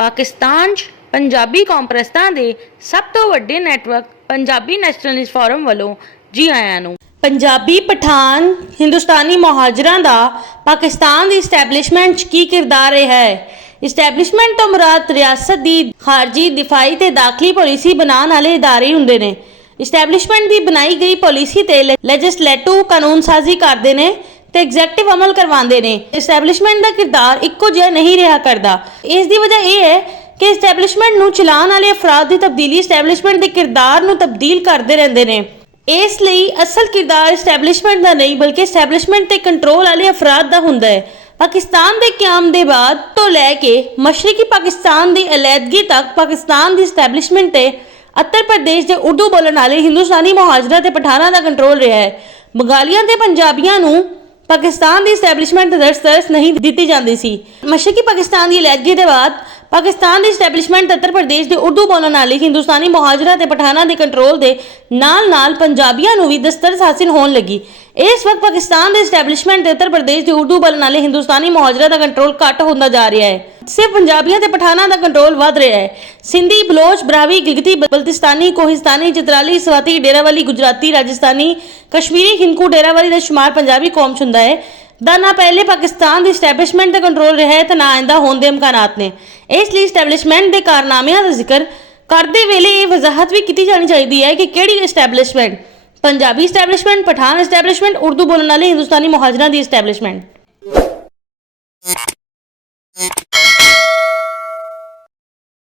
पाकिस्तान 'ਚ पंजाबी कॉम्प्रैसां दे सब तो वड्डे नैटवर्क पंजाबी नैशनलिस्ट फोरम वालों जी आयां नूं। पंजाबी पठान हिंदुस्तानी मुहाजरां दा पाकिस्तान दी इस्टैबलिशमेंट 'ਚ की किरदार रहा है। इस्टैबलिशमेंट तो मुराद रियासत दी खारजी दिफाई ते दाखिली पॉलिसी बनाने वाले इदारे हुंदे ने। इस्टैबलिशमेंट दी बनाई गई पॉलिसी ते लैजिस्लेटिव कानून साजी करदे ने ते एग्जैक्टिव अमल करवाते हैं। इस्टैबलिशमेंट का किरदार इक्को जिहा नहीं रहा करता। इसकी वजह यह है कि इस्टैबलिशमेंट नूं चलाने वाले अफराद की तब्दीली इस्टैबलिशमेंट के किरदार नूं तब्दील करते रहते हैं। इसलिए असल किरदार इस्टैबलिशमेंट का नहीं बल्कि इस्टैबलिशमेंट ते कंट्रोल वाले अफराद का हुंदा है। पाकिस्तान के क्याम के बाद तो लैके मशरकी पाकिस्तान की अलैदगी तक पाकिस्तान की इस्टैबलिशमेंट ते उत्तर प्रदेश के उर्दू बोलने वाले हिंदुस्तानी मुहाजरा ते पठाना का कंट्रोल रहा है। बंगालियों ते पंजाबियों नूं पाकिस्तान की इस्टैबलिशमेंट दरस नहीं दी जाती सी। मशरकी पाकिस्तान की अलैदगी के बाद पाकिस्तान की इस्टैबलिशमेंट उत्तर प्रदेश के उर्दू बोलने वाले हिंदुस्तानी मुहाजरा ते पठाना के कंट्रोल के नाल पंजाबियों नूं भी दस्तरस हासिल होने लगी। इस वक्त पाकिस्तान के इस्टैबलिशमेंट उत्तर प्रदेश के उर्दू बोलने वाले हिंदुस्तानी मुहाजरा का कंट्रोल घट होता जा रहा है। सिर्फ पंजाबियों ते पठाना का कंट्रोल वध रहा है। सिंधी, बलोच, ब्राह्वी, गिलगिती, बल्तिस्तानी, कोहिस्तानी, चित्राली, स्वाति, डेरावाली, गुजराती, राजस्थानी, कश्मीरी, हिंदू, डेरावाली का शुमार पंजाबी कौम च हुंदा है। दा ना पहले पाकिस्तान की इस्टैबलिशमेंट का कंट्रोल रहा है तो ना आइंदा होने के इम्कानात ने। इसलिए इस्टैबलिशमेंट के कारनामिਆਂ का जिक्र करते वेले ये वजाहत भी की जानी चाहिए है कि किहड़ी establishment, Punjabi establishment, Pathan establishment, Urdu बोलने वाले हिंदुस्तानी मुहाजरा की इस्टैबलिशमेंट।